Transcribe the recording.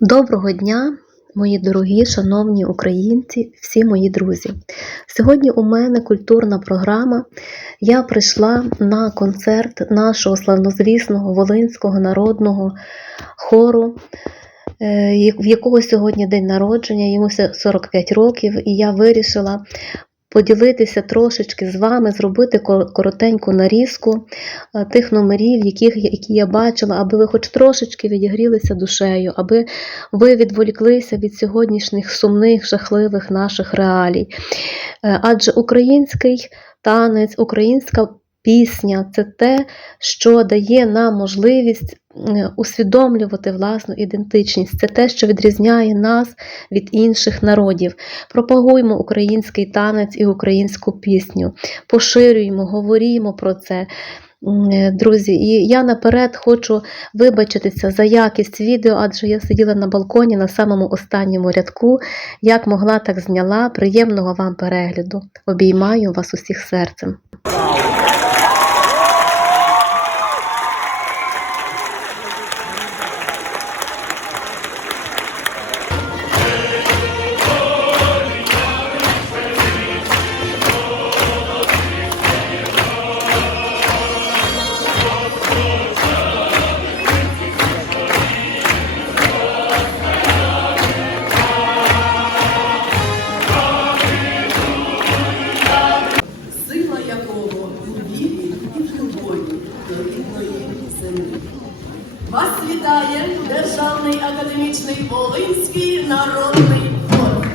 Доброго дня, мої дорогі, шановні українці, всі мої друзі. Сьогодні у мене культурна програма. Я прийшла на концерт нашого славнозвісного Волинського народного хору, е, в якого сьогодні день народження, йому 45 років, і я вирішила поділитися трошечки з вами, зробити коротеньку нарізку е, тих номерів, яких, які я бачила, аби ви хоч трошечки відігрілися душею, аби ви відволіклися від сьогоднішніх сумних, жахливих наших реалій. Е, Адже український танець, українська пісня це те, що дає нам можливість усвідомлювати власну ідентичність. Це те, що відрізняє нас від інших народів. Пропагуємо український танець і українську пісню, поширюємо, говоримо про це. Друзі, і я наперед хочу вибачитися за якість відео, адже я сиділа на балконі на самому останньому рядку. Як могла, так зняла. Приємного вам перегляду. Обіймаю вас усіх серцем. Державний академічний Волинський народний хор.